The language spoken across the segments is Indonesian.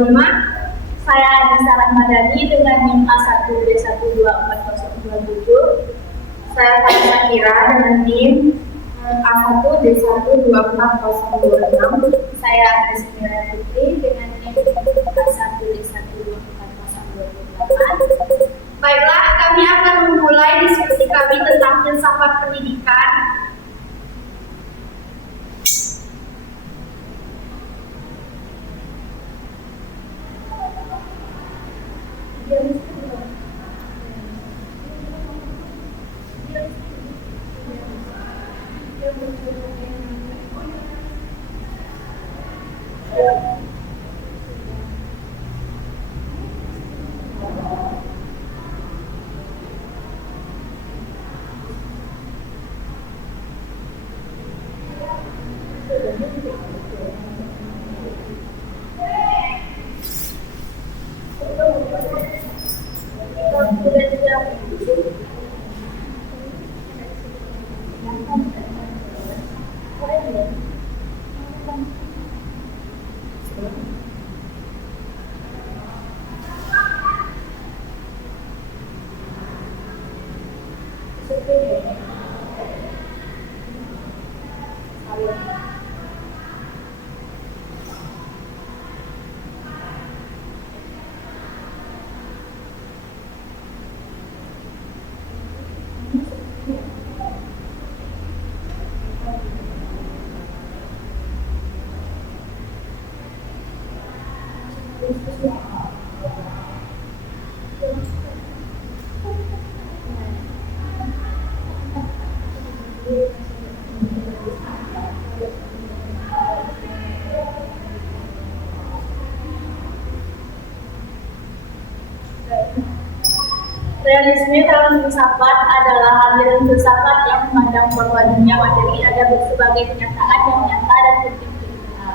25. Saya Anissa Rahmadani dengan NIM A1D1240027. Saya Fatima Kira dengan NIM A1D1240026. Saya Agnes Mira Putri dengan NIM A1D1240028. Baiklah, kami akan memulai diskusi kami tentang filsafat pendidikan. Realisme dalam filsafat adalah aliran filsafat yang memandang bahwa dunia materi ada sebagai kenyataan yang nyata dan penting kita.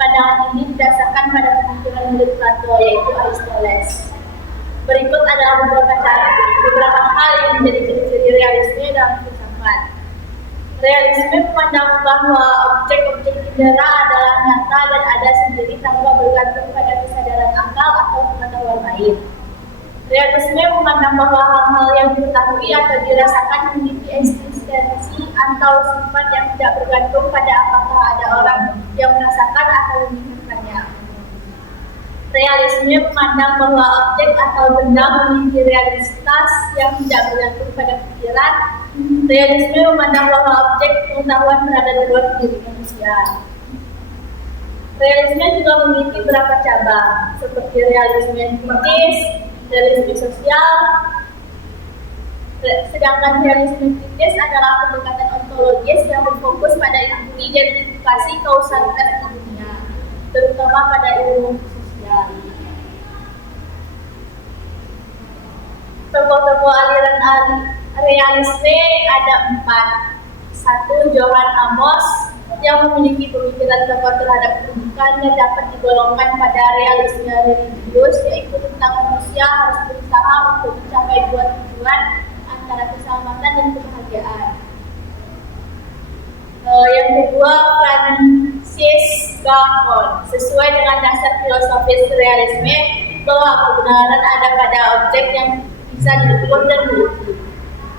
Pandangan ini didasarkan pada pemikiran murid Plato, yaitu Aristoteles. Berikut adalah beberapa hal yang menjadi ciri-ciri realisme dalam filsafat. Realisme memandang bahwa objek-objek indera adalah nyata dan ada sendiri tanpa bergantung pada kesadaran akal atau pengetahuan lain. Realisme memandang bahwa hal-hal yang diketahui atau dirasakan memiliki eksistensi atau sifat yang tidak bergantung pada apakah ada orang yang merasakan atau memikirkannya. Realisme memandang bahwa objek atau benda memiliki realitas yang tidak bergantung pada pikiran. Realisme memandang bahwa objek pengetahuan berada di luar diri manusia. Realisme juga memiliki beberapa cabang, seperti realisme kritis, realisme sosial. Sedangkan realisme kritis adalah pendekatan ontologis yang berfokus pada identifikasi kausalitas dunia, terutama pada ilmu sosial. Tokoh-tokoh aliran realisme ada 4. 1. Johann Amos, yang memiliki pemikiran tokoh terhadap pendidikan yang dapat digolongkan pada realisme religius, yaitu tentang manusia harus berusaha untuk mencapai dua tujuan antara keselamatan dan kebahagiaan. Yang kedua, Francis Bacon, sesuai dengan dasar filosofis realisme bahwa kebenaran ada pada objek yang bisa diukur dan diuji.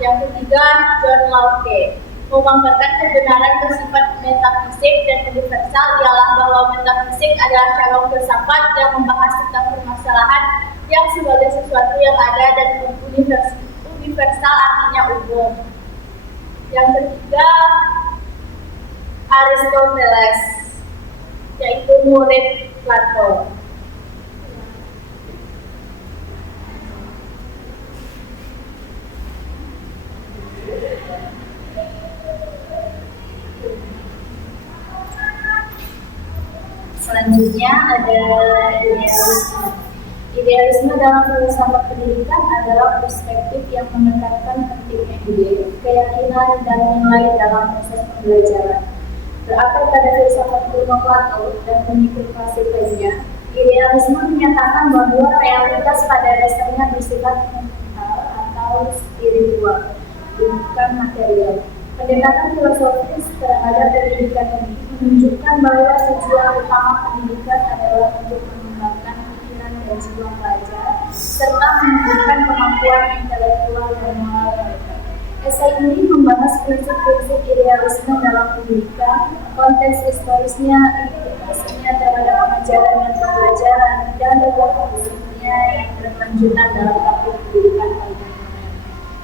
Yang ketiga, John Locke, mengungkapkan kebenaran bersifat metafisik dan universal ialah bahwa metafisik adalah cabang filsafat yang membahas tentang permasalahan yang sebagai sesuatu yang ada dan universal artinya umum. Yang ketiga, Aristoteles, yaitu murid Plato. Selanjutnya ada idealisme. Idealisme dalam filsafat pendidikan adalah perspektif yang menekankan pentingnya ide, keyakinan, dan nilai dalam proses pembelajaran. Berakar pada filsafat kuno Plato dan pengikut klasik lainnya, idealisme menyatakan bahwa realitas pada dasarnya bersifat mental atau spiritual, bukan material. Pendekatan filosofis terhadap pendidikan ini menunjukkan bahwa tujuan utama pendidikan adalah untuk mengembangkan dan jiwa pelajar, serta menunjukkan kemampuan intelektual dan moral mereka. Esai ini membahas prinsip-prinsip idealisme dalam pendidikan, konteks historisnya, implikasinya terhadap pengajaran dan pembelajaran, dan reformasinya yang berkelanjutan dalam topik pendidikan kontemporer.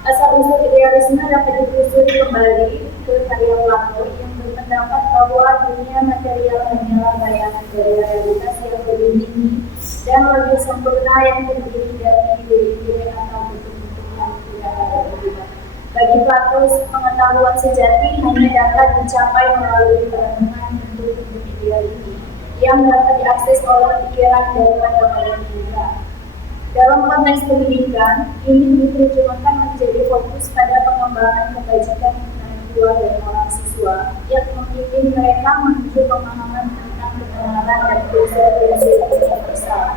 Asal-usul idealisme dapat ditelusuri kembali ke karya Plato yang berpendapat bahwa dunia material hanyalah bayangan dari realitas yang lebih tinggi dan lebih sempurna yang terdiri dari ide-ide atau bentuk-bentuk yang tidak ada terlibat. Bagi Plato, pengetahuan sejati hanya dapat dicapai melalui perenungan bentuk-bentuk ideal ini yang dapat diakses oleh pikiran daripada oleh kita. Dalam konteks pendidikan, ini diterjemahkan menjadi fokus pada pengembangan kebajikan intelektual dan moral siswa yang membimbing mereka menuju pemahaman tentang kebenaran dan prinsip-prinsip universal.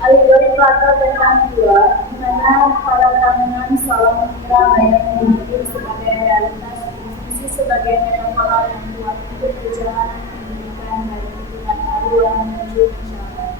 Alegori Plato tentang dua, di mana para kalangan selalu mengira bayangan hidup sebagai realitas, fungsi sebagai moral yang kuat untuk perjalanan pendidikan dari tingkat awal menuju masyarakat.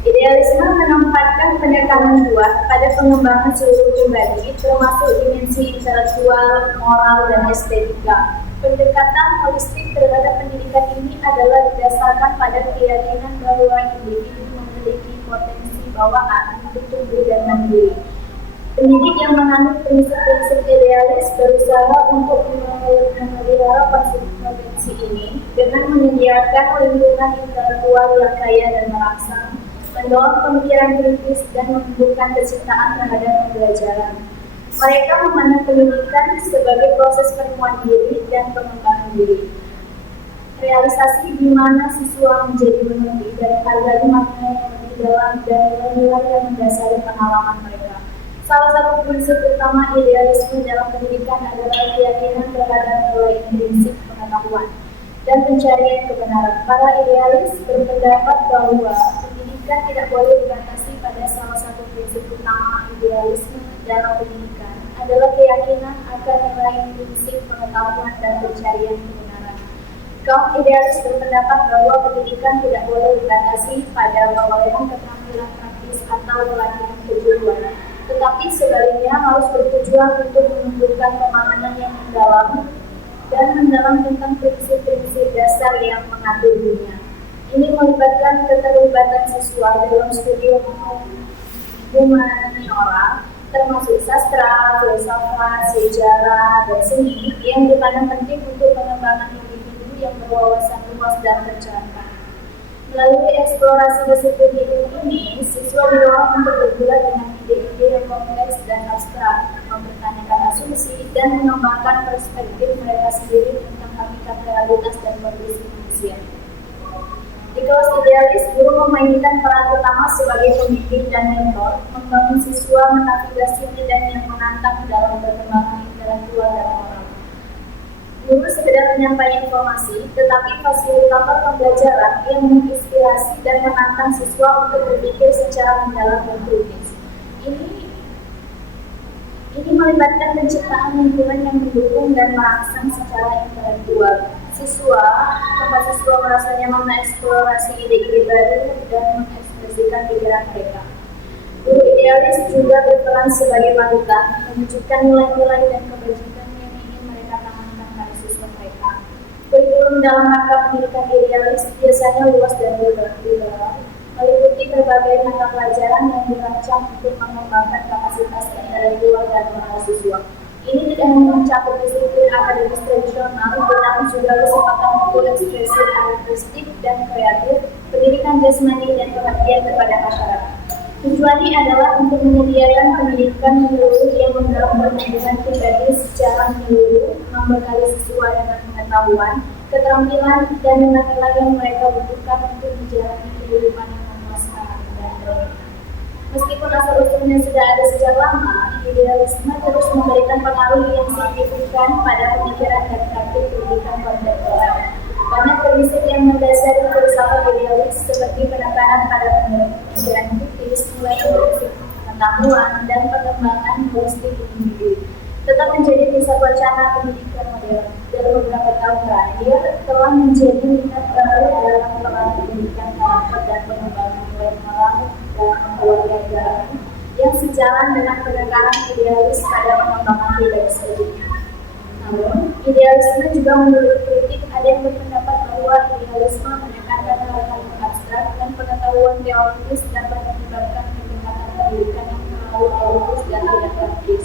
Idealisme menempatkan penekanan kuat pada pengembangan seluruh pribadi, termasuk dimensi intelektual, moral, dan estetika. Pendekatan holistik terhadap pendidikan ini adalah didasarkan pada keyakinan bahwa individu memiliki potensi bawaan untuk tumbuh dan mandiri. Pendidik yang menganut prinsip-prinsip idealis berusaha untuk memelihara potensi ini dengan menyediakan lingkungan intelektual yang kaya dan merangsang, mendorong pemikiran kritis dan menumbuhkan kecintaan terhadap pembelajaran. Mereka memandang pendidikan sebagai proses penemuan diri dan pengembangan diri. Realisasi di mana siswa menjadi mengerti dan menghargai makna yang lebih dalam dan nilai-nilai yang mendasari pengalaman mereka. Salah satu prinsip utama idealisme dalam pendidikan adalah keyakinan terhadap nilai intrinsik pengetahuan dan pencarian kebenaran. Para idealis berpendapat bahwa pendidikan tidak boleh dibatasi pada salah satu prinsip utama idealisme dalam pendidikan adalah keyakinan akan nilai intrinsik pengetahuan dan pencarian kebenaran. Kaum idealis berpendapat bahwa pendidikan tidak boleh dibatasi pada perolehan keterampilan praktis atau pelatihan kejuruan, tetapi sebaliknya harus bertujuan untuk menumbuhkan pemahaman yang mendalam dan mendalam tentang prinsip-prinsip dasar yang mengatur dunia. Ini melibatkan keterlibatan siswa dalam studi humaniora, termasuk sastra, filsafat, sejarah, dan seni yang dipandang penting untuk pengembangan individu yang berwawasan luas dan tercerahkan. Melalui eksplorasi disiplin ilmu ini, siswa didorong untuk bergulat dengan ide-ide yang kompleks dan abstrak, mempertanyakan asumsi, dan mengembangkan perspektif mereka sendiri tentang hakikat realitas dan kondisi manusia. Di kelas idealis, guru memainkan peran utama sebagai pembimbing dan mentor, membangun siswa menavigasi medan yang menantang dalam perkembangan intelektual dan moral. Guru sekedar menyampaikan informasi, tetapi fasilitator pembelajaran yang menginspirasi dan menantang siswa untuk berpikir secara mendalam dan kritis. Ini melibatkan penciptaan lingkungan yang mendukung dan merangsang secara intelektual. Tempat siswa merasa nyaman mengeksplorasi ide-ide baru dan mengekspresikan pikiran mereka. Guru idealis juga berperan sebagai panutan, menunjukkan nilai-nilai dan kebajikan yang ingin mereka tanamkan pada siswa mereka. Kurikulum dalam rangka pendidikan idealis biasanya luas dan liberal, meliputi berbagai mata pelajaran yang dirancang untuk mengembangkan kapasitas intelektual dan moral siswa. Ini tidak hanya mencakup disiplin akademis tradisional, tetapi juga kesempatan untuk ekspresi artistik dan kreatif, pendidikan jasmani dan perhatian kepada masyarakat. Tujuannya adalah untuk menyediakan pendidikan menyeluruh yang mendorong pertumbuhan pribadi secara menyeluruh, membekali siswa dengan pengetahuan, keterampilan, dan nilai-nilai yang mereka butuhkan untuk menjalani kehidupan yang memuaskan dan baik. Meskipun asal-usulnya sudah ada sejak lama, idealisme terus memberikan pengaruh yang signifikan pada pemikiran dan praktik pendidikan kontemporer. Banyak prinsip yang mendasari filsafat idealis seperti penekanan pada pemikiran kritis, nilai intrinsik pengetahuan, dan pengembangan holistik individu tetap menjadi pusat wacana pendidikan modern. dalam beberapa tahun terakhir telah menjadi minat baru dalam peran pendidikan karakter dan pengembangan nilai moral dalam kewarganegaraan yang sejalan dengan penekanan idealis pada pengembangan pribadi selanjutnya. Namun, idealisme juga menurut kritik ada yang berpendapat bahwa idealisme menekankan hal-hal abstrak dan pengetahuan teoritis dapat menyebabkan pendekatan pendidikan yang terlalu teoritis dan tidak praktis,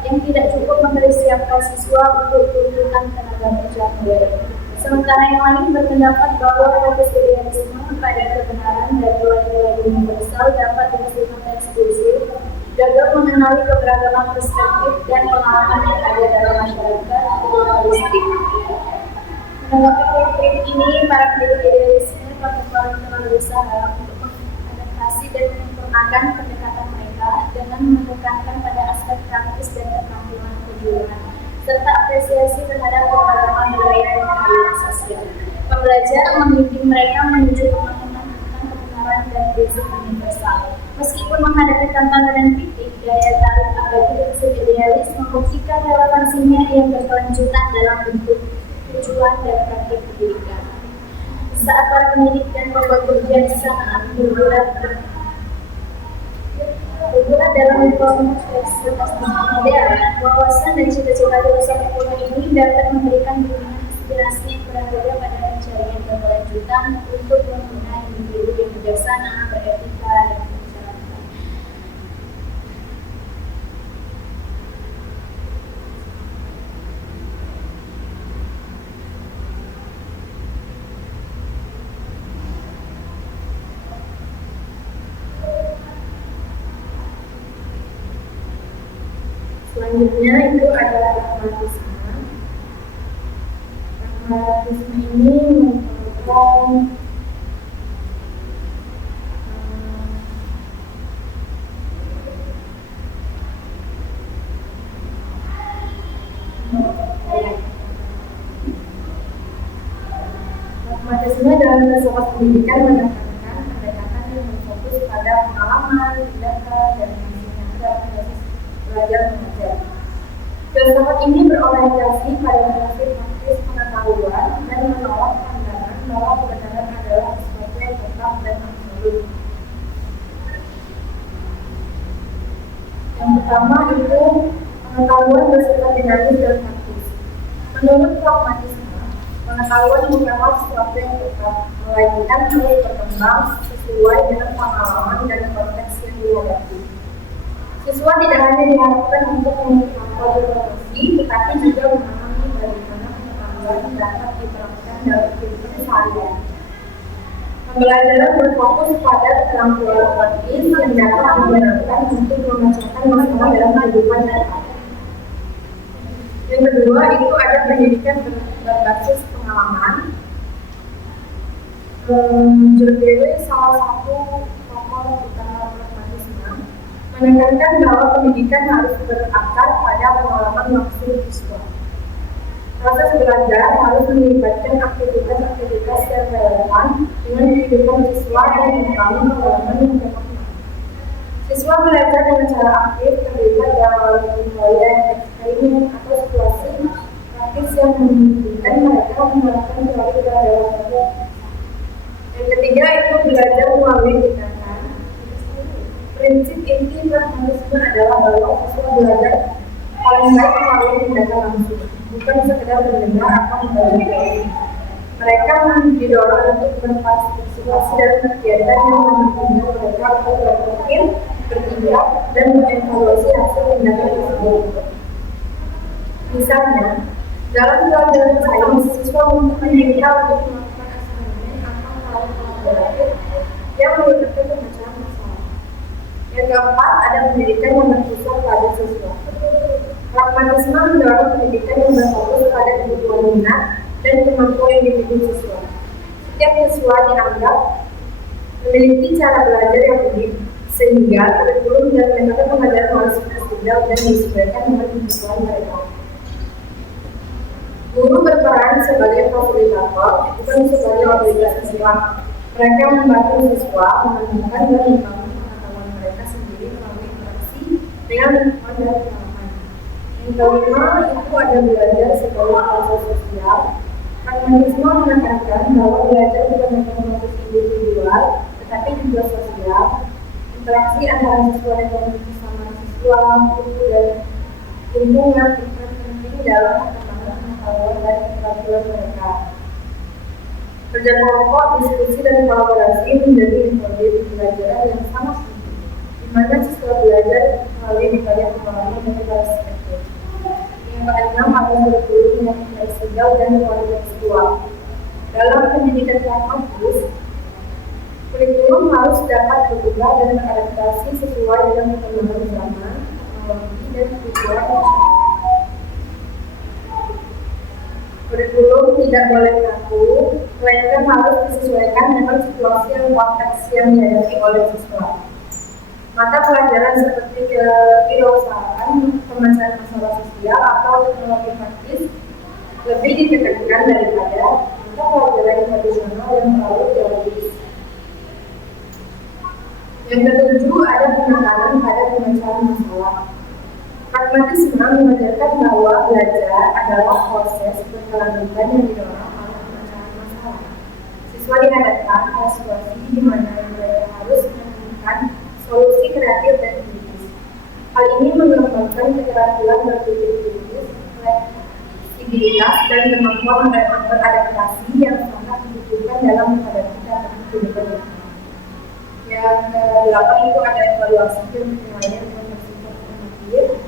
yang tidak cukup mempersiapkan siswa untuk tuntutan tenaga kerja modern. Sementara yang lain berpendapat bahwa proses idealisme pada kebenaran dan nilai-nilai universal dapat bersifat eksklusif, gagal mengenali keberagaman perspektif dan pengalaman yang ada dalam masyarakat pluralistik. Menanggapi kritik ini, para pendidik idealisme telah berusaha untuk mengadaptasi dan menyempurnakan pendekatan mereka dengan menekankan pada aspek praktis dan keterampilan kejuruan, serta apresiasi terhadap pengalaman budaya dan keadilan sosial. Pembelajar membimbing mereka menuju pemahaman tentang kebenaran dan prinsip universal. Meskipun menghadapi tantangan dan kritik, daya tarik abadi prinsip idealis membuktikan relevansinya yang berkelanjutan dalam bentuk tujuan dan praktik pendidikan. Saat para pendidik dan pembuat kebijaksanaan bergerak dalam proses modern, wawasan dan cita-cita lulusan ekonomi ini dapat memberikan bimbingan inspirasi yang berharga pada pencarian berkelanjutan untuk membenahi individu yang bijaksana, beretika, dan menjalankan. Selanjutnya itu adalah pragmatisme. Pragmatisme ini merupakan pragmatisme dalam filsafat pendidikan menekankan pendekatan yang berfokus pada pengalaman, tindakan, dan fungsinya dalam proses belajar mengajar. Filsafat ini berorientasi pada prinsip praktis pengetahuan dan menolak pandangan bahwa kebenaran adalah sesuatu yang tetap dan absolut. Yang pertama itu pengetahuan bersifat dinamis dan praktis. Menurut pragmatisme, pengetahuan bukanlah sesuatu yang tetap, melainkan terus berkembang sesuai dengan pengalaman dan konteks yang dihadapi. Siswa tidak hanya diharapkan untuk mengetahui informasi, tetapi juga memahami bagaimana pengetahuan dapat diterapkan dalam kehidupan sehari-hari. Pembelajaran berfokus pada keterampilan praktis yang dapat digunakan untuk memecahkan masalah dalam kehidupan nyata. Yang kedua itu ada pendidikan berbasis pengalaman. John Dewey, salah satu tokoh utama pragmatisme, menekankan bahwa pendidikan harus berakar pada pengalaman langsung siswa. Proses belajar harus melibatkan aktivitas-aktivitas yang relevan dengan kehidupan siswa dan membangun pengalaman yang bermakna. Siswa belajar dengan cara aktif, terlibat dalam penilaian eksperimen atau situasi praktis yang memungkinkan mereka menerapkan teori dalam proses. Yang ketiga itu belajar melalui tindakan. Prinsip inti pragmatisme adalah bahwa siswa belajar paling baik melalui tindakan langsung, bukan sekedar mendengar atau membaca teori. Mereka didorong untuk berpartisipasi dalam kegiatan yang memungkinkan mereka untuk berpikir, bertindak, dan mengevaluasi hasil tindakan tersebut. Misalnya, dalam pelajaran sains, siswa diminta untuk melakukan asesmen atau hal kolaboratif yang melibatkan pemecahan masalah. Yang keempat, ada pendidikan yang berpusat pada siswa. Pragmatisme mendorong pendidikan yang berfokus pada kebutuhan minat dan kemampuan individu siswa. Setiap siswa dianggap memiliki cara belajar yang unik, sehingga kurikulum dan metode pengajaran harus fleksibel dan disesuaikan dengan kebutuhan mereka. Guru berperan sebagai fasilitator, bukan sebagai otoritas siswa. Mereka membantu siswa menemukan dan membangun pengetahuan mereka sendiri melalui interaksi dengan lingkungan dan pengalaman. Yang Yang kelima itu ada belajar sebagai proses sosial. Pragmatisme menekankan bahwa belajar bukan hanya proses individual, tetapi juga sosial. Interaksi antara siswa dengan sesama siswa, guru dan lingkungan berperan penting dalam perkembangan pengetahuan dan keterampilan mereka. Kerja kelompok, diskusi, dan kolaborasi menjadi metode pembelajaran yang sangat penting, di mana siswa belajar melalui berbagai pengalaman dari perspektif. Yang keenam adalah kurikulum yang fleksibel dan kontekstual. Dalam pendidikan pragmatis, kurikulum harus dapat berubah dan beradaptasi sesuai dengan perkembangan zaman, teknologi, dan kebutuhan masyarakat. Kurikulum tidak boleh kaku, melainkan harus disesuaikan dengan situasi dan konteks yang dihadapi oleh siswa. Mata pelajaran seperti kewirausahaan, pemecahan masalah sosial, atau teknologi praktis lebih ditekankan daripada mata pelajaran tradisional yang terlalu teoris. Yang ketujuh ada penekanan pada pemecahan masalah. Pragmatisme mengajarkan bahwa belajar adalah proses berkelanjutan yang didorong oleh pemecahan masalah. Siswa dihadapkan pada situasi di mana mereka harus menemukan solusi kreatif dan kritis. Hal ini mengembangkan keterampilan berpikir kritis, fleksibilitas, dan kemampuan beradaptasi yang sangat dibutuhkan dalam menghadapi tantangan kehidupan nyata. Yang ke-8 itu ada evaluasi dan penilaian yang bersifat formatif.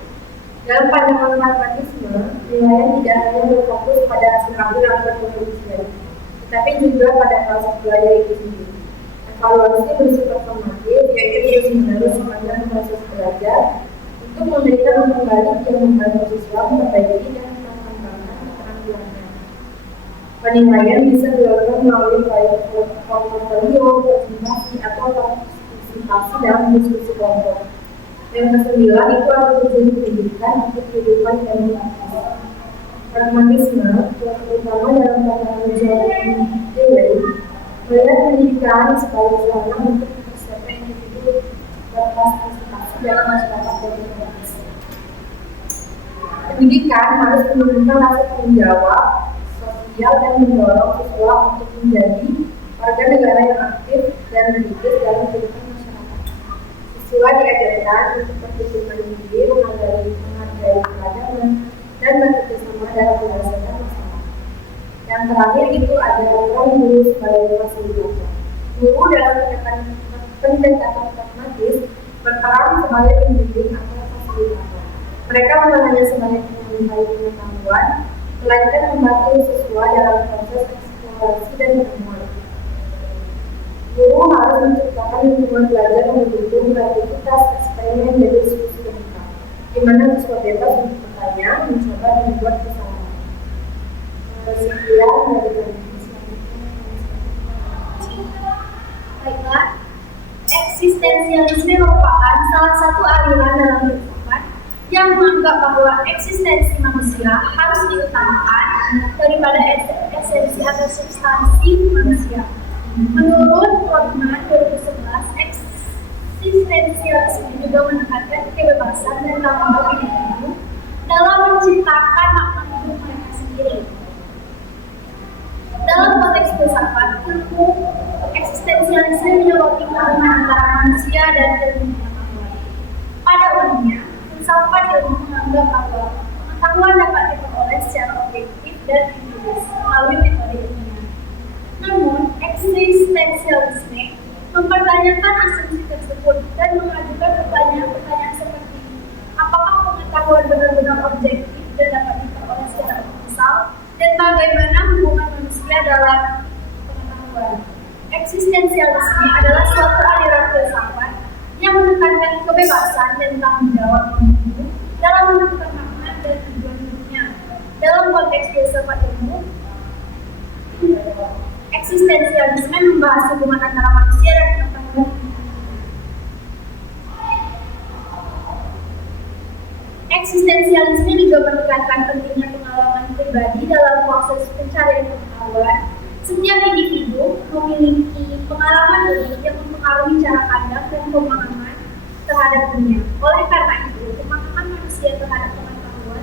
Dalam pandangan pragmatisme, penilaian tidak hanya berfokus pada hasil akhir atau ujian, tetapi juga pada proses belajar itu sendiri. Evaluasi bersifat formatif, yaitu terus-menerus sepanjang proses belajar untuk memberikan umpan balik yang membantu siswa memperbaiki dan mengembangkan keterampilannya. Penilaian bisa dilakukan melalui proyek portofolio, presentasi, atau partisipasi dalam diskusi kelompok. Yang ke-9 itu ada tujuan pendidikan untuk kehidupan dan praktis. Pragmatisme, terutama dalam pandangan John Dewey, melihat pendidikan sebagai sarana untuk mempersiapkan individu berpartisipasi dalam masyarakat dan demokrasi. Pendidikan harus menunjukkan rasa tanggung jawab sosial dan mendorong siswa untuk menjadi warga negara yang aktif dan kritis dalam kehidupan masyarakat. Siswa diajarkan untuk berpikir mandiri, menghargai keragaman, dan bekerjasama dalam menyelesaikan masalah. Yang terakhir itu ada peran guru sebagai fasilitator. Guru dalam pendekatan pragmatis berperan sebagai pembimbing atau fasilitator. Mereka bukan hanya sebagai penyampai pengetahuan, melainkan membantu siswa dalam proses eksplorasi dan penemuan. Guru harus menciptakan lingkungan belajar yang mendukung kreativitas, eksperimen, dan diskusi terbuka, di mana siswa bebas untuk bertanya, mencoba, dan membuat kesalahan. Sekian dari kami. Baiklah, eksistensialisme merupakan salah satu aliran dalam filsafat yang menganggap bahwa eksistensi manusia harus diutamakan daripada esensi atau substansi manusia. Menurut Rodman 2011, eksistensialisme juga menekankan kebebasan dan tanggung jawab individu dalam menciptakan makna hidup mereka sendiri. Dalam konteks filsafat, ilmu eksistensialisme menyoroti hubungan antara manusia dan ilmu pengetahuan. Pada umumnya, filsafat ilmu menganggap bahwa pengetahuan dapat diperoleh secara objektif dan empiris melalui metode ilmiah. Namun, eksistensialisme mempertanyakan asumsi tersebut dan mengajukan pertanyaan-pertanyaan seperti apakah pengetahuan benar-benar objektif dan dapat diperoleh secara universal, dan bagaimana hubungan manusia dalam pengetahuan. Eksistensialisme adalah suatu aliran filsafat yang menekankan kebebasan dan tanggung jawab individu dalam menentukan makna dan tujuan hidupnya. Dalam konteks filsafat ilmu, eksistensialisme membahas hubungan antara manusia dan pengetahuan. Eksistensialisme juga menekankan pentingnya pengalaman pribadi dalam proses pencarian pengetahuan. Setiap individu memiliki pengalaman unik yang mempengaruhi cara pandang dan pemahaman terhadap dunia. Oleh karena itu, pemahaman manusia terhadap pengetahuan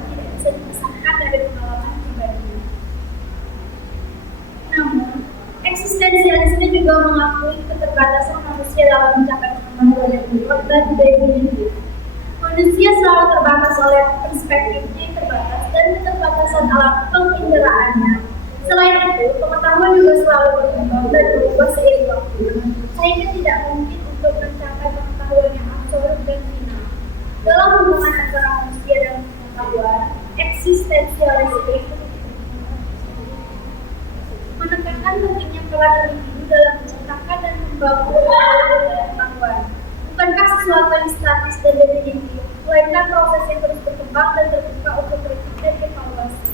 juga mengakui keterbatasan manusia dalam mencapai kemajuan yang luas dan definitif. Manusia selalu terbatas oleh perspektifnya yang terbatas dan keterbatasan alat penginderaannya. Selain itu, pengetahuan juga selalu berkembang dan berubah seiring waktu, sehingga tidak mungkin untuk mencapai pengetahuan yang absolut dan final. Dalam hubungan antara manusia dan pengetahuan, eksistensialisme menekankan pentingnya peran individu dalam menciptakan dan membangun pengetahuan. Bukankah sesuatu yang statis dan definitif, melainkan proses yang terus berkembang dan terbuka untuk kritik dan evaluasi.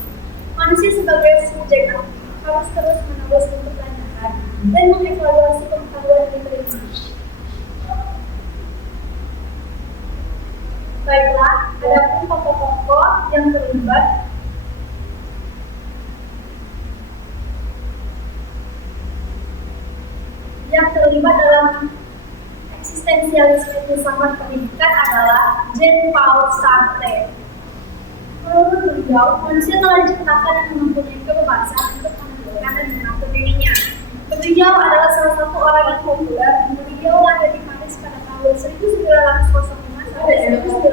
Manusia sebagai subjek aktif harus terus menerus mempertanyakan dan mengevaluasi pengetahuan yang diterima. Baiklah, ada pun tokoh-tokoh yang terlibat dalam eksistensialisme filsafat pendidikan adalah Jean-Paul Sartre. Menurut beliau, manusia telah diciptakan dan mempunyai kebebasan untuk menentukan dan mengatur dirinya. Beliau adalah salah satu orang yang populer. Beliau lahir di Paris pada tahun 1905 sampai 1980.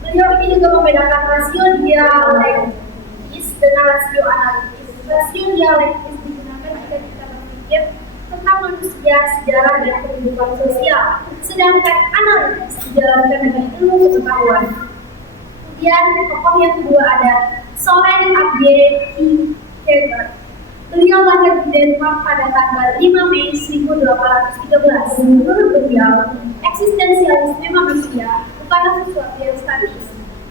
Beliau ini juga membedakan rasio dialektis dengan rasio analitis. Rasio dialektis digunakan jika kita berpikir tentang manusia, sejarah, dan kehidupan sosial, sedangkan analitis dijalankan dengan ilmu pengetahuan. Kemudian tokoh yang kedua ada Soren Kierkegaard. Beliau lahir di Denmark pada tanggal 5 Mei 1813. Menurut beliau, eksistensialisme manusia bukanlah sesuatu yang statis,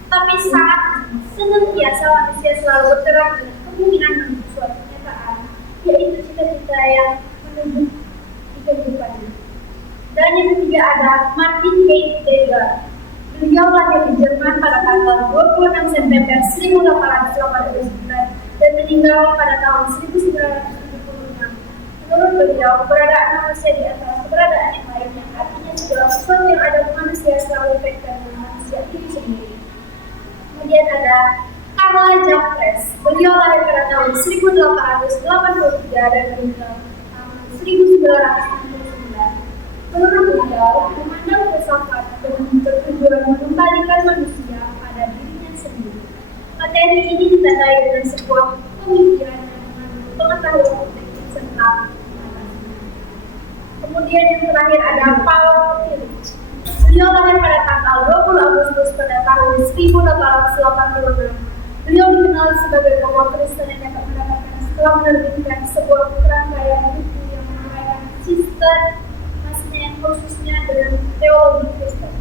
tapi saat senantiasa manusia selalu bergerak dengan kemungkinan menuju suatu kenyataan, yaitu cita-cita yang menuju di kehidupannya. Dan yang ketiga ada Martin Heidegger. Beliau lahir di Jerman pada tanggal 26 September 1889 dan meninggal pada tahun 1976. Menurut beliau, keberadaan manusia di atas keberadaan yang lainnya artinya segala sesuatu yang ada di manusia selalu berkaitan dengan manusia itu sendiri. Kemudian ada Karl Jaspers. Beliau lahir pada tahun 1883 dan meninggal tahun 1969. Menurut beliau, memandang filsafat dengan bertujuan mengembalikan manusia pada dirinya sendiri. Materi ini ditandai dengan sebuah pemikiran yang mengandung pengetahuan objektif serta pengetahuan. Kemudian yang terakhir ada Paul Tillich. Beliau lahir pada tanggal 20 Agustus pada tahun 1886. Beliau dikenal sebagai tokoh Kristen yang dapat mendapatkan setelah menerbitkan sebuah rangkaian buku yang menguraikan sistem yang khususnya dengan teologi Kristen.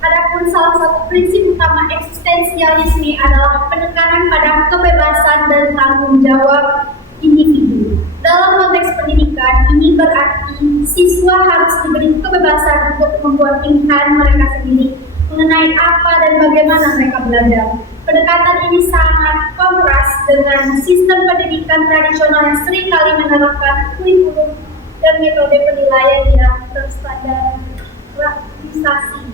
Adapun salah satu prinsip utama eksistensialisme adalah penekanan pada kebebasan dan tanggung jawab individu. Dalam konteks pendidikan, ini berarti siswa harus diberi kebebasan untuk membuat pilihan mereka sendiri mengenai apa dan bagaimana mereka belajar. Pendekatan ini sangat kontras dengan sistem pendidikan tradisional yang seringkali menerapkan kurikulum dan metode penilaian yang terstandarisasi.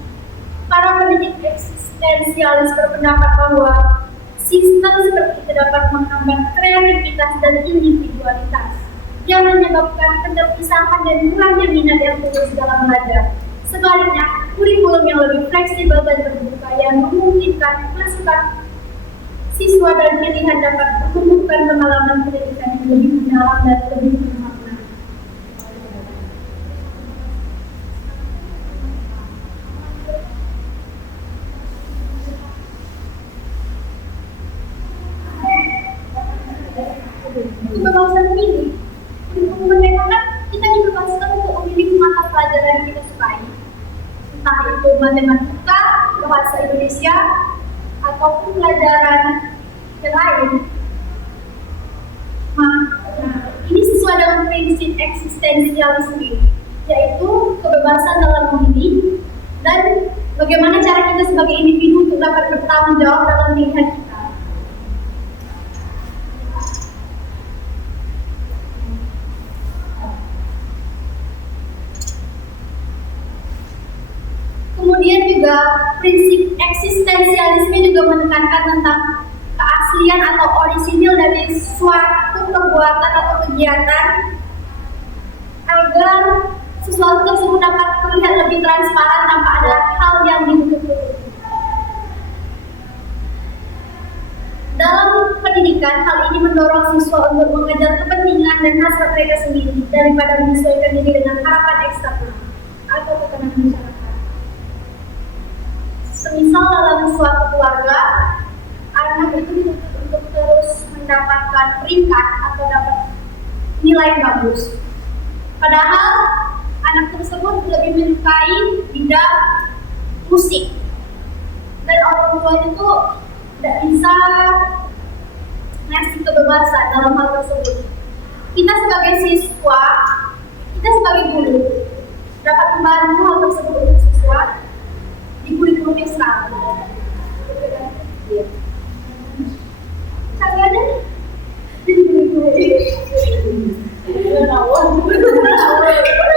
Para pendidik eksistensialis berpendapat bahwa sistem seperti itu dapat menghambat kreativitas dan individualitas yang menyebabkan keterpisahan dan kurangnya minat yang tulus dalam belajar. Sebaliknya, kurikulum yang lebih fleksibel dan terbuka yang memungkinkan masukan siswa dan pilihan dapat menumbuhkan pengalaman pendidikan yang lebih mendalam dan lebih bermakna. Kebebasan memilih, untuk memerdekakan kita dibebaskan untuk memilih mata pelajaran yang kita sukai, entah itu matematika, bahasa Indonesia, ataupun pelajaran yang lain. Ini sesuai dengan prinsip eksistensialisme, yaitu kebebasan dalam memilih dan Bagaimana cara kita sebagai individu untuk dapat bertanggung jawab dalam pilihan kita? Kemudian juga prinsip eksistensialisme juga menekankan tentang keaslian atau orisinil dari suatu perbuatan atau kegiatan agar sesuatu tersebut dapat terlihat lebih transparan tanpa ada hal yang ditutup-tutupi. Dalam pendidikan, hal ini mendorong siswa untuk mengejar kepentingan dan hasrat mereka sendiri daripada menyesuaikan diri dengan harapan eksternal atau tekanan masyarakat. Semisal dalam suatu keluarga, anak itu dituntut untuk terus mendapatkan peringkat atau dapat nilai bagus. Padahal anak tersebut lebih menyukai bidang musik, dan orang tuanya itu tidak bisa ngasih kebebasan dalam hal tersebut. Kita sebagai siswa, kita sebagai guru dapat membantu hal tersebut untuk siswa di kurikulum yang sama. Caranya jadi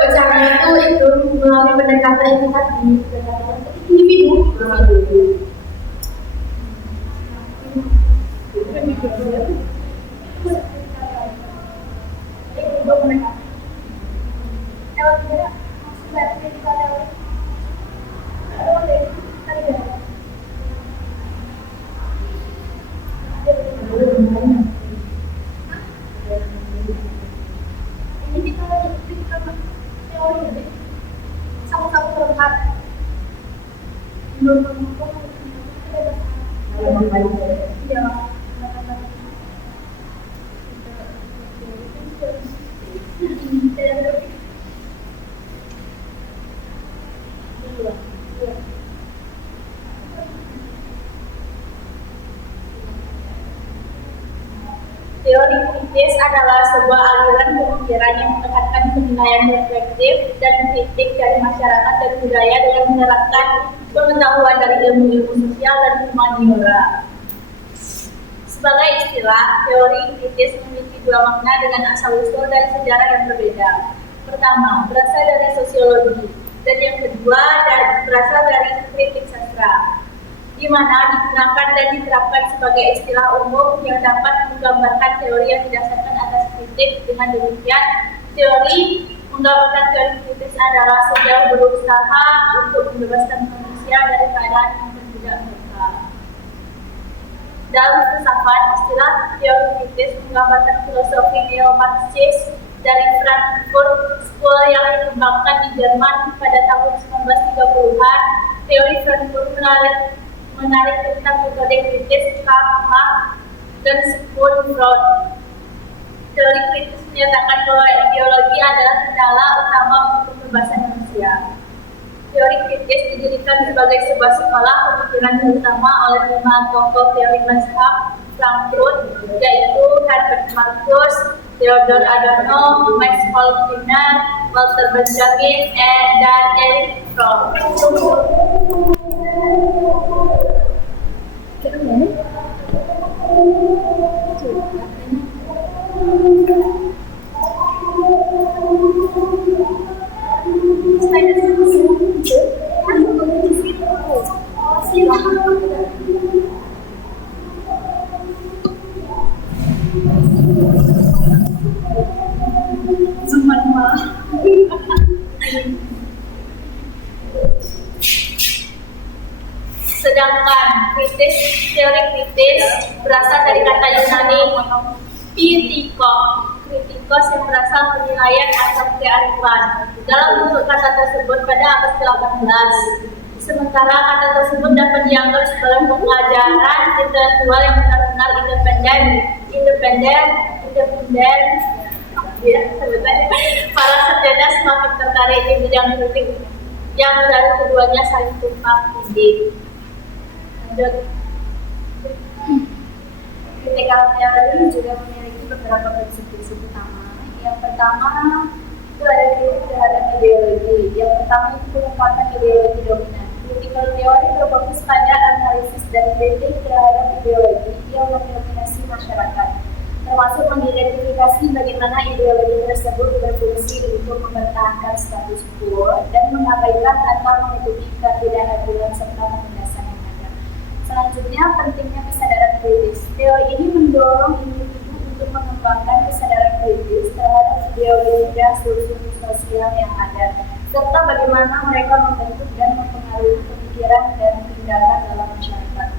caranya itu melalui pendekatan itu tadi, individu. Teori kritis adalah sebuah aliran pemikiran yang menekankan penilaian reflektif dan kritik dari masyarakat dan budaya dengan menerapkan pengetahuan dari ilmu-ilmu sosial dan humaniora. Sebagai istilah, teori kritis memiliki dua makna dengan asal-usul dan sejarah yang berbeda. Pertama, berasal dari sosiologi, dan yang kedua berasal dari kritik sastra, di mana digunakan dan diterapkan sebagai istilah umum yang dapat menggambarkan teori yang didasarkan atas kritik. Dengan demikian, teori menggambarkan teori kritis adalah sedang berusaha untuk membebaskan manusia dari keadaan yang tidak mereka. Dalam filsafat, istilah teori kritis menggambarkan filosofi neo-Marxis dari Frankfurt School yang dikembangkan di Jerman pada tahun 1930-an. Teori Frankfurt menarik tentang metode kritis Karl Marx dan Sigmund Freud. Teori kritis menyatakan bahwa ideologi adalah kendala utama untuk pembebasan manusia. Teori kritis dijadikan sebagai sebuah sekolah pemikiran terutama oleh 5 tokoh teori mazhab Frankfurt, yaitu Herbert Marcuse, Theodor Adorno, Max Horkheimer, Walter Benjamin, dan Erich Fromm. Sedangkan teori kritis berasal dari kata Yunani kritikos yang berasal penilaian atau kearifan. Dalam bentuk kata tersebut pada abad ke-18. Sementara kata tersebut dapat dianggap sebagai pengajaran intelektual yang benar-benar independen. Para sarjana semakin tertarik di bidang kritik yang dari keduanya saling tumpang tindih. Critical theory juga memiliki beberapa prinsip-prinsip utama. Yang pertama itu ada kritik terhadap ideologi. Yang pertama itu penguatan ideologi dominan. Critical teori berfokus pada analisis dan kritik terhadap ideologi yang mendominasi masyarakat, termasuk mengidentifikasi bagaimana ideologi tersebut berfungsi untuk mempertahankan status quo dan mengabaikan atau menutupi ketidakadilan serta penindasan yang ada. Selanjutnya, pentingnya kesadaran kritis. Teori ini mendorong individu untuk mengembangkan kesadaran kritis terhadap ideologi dan struktur sosial yang ada, serta bagaimana mereka membentuk dan mempengaruhi pemikiran dan tindakan dalam masyarakat.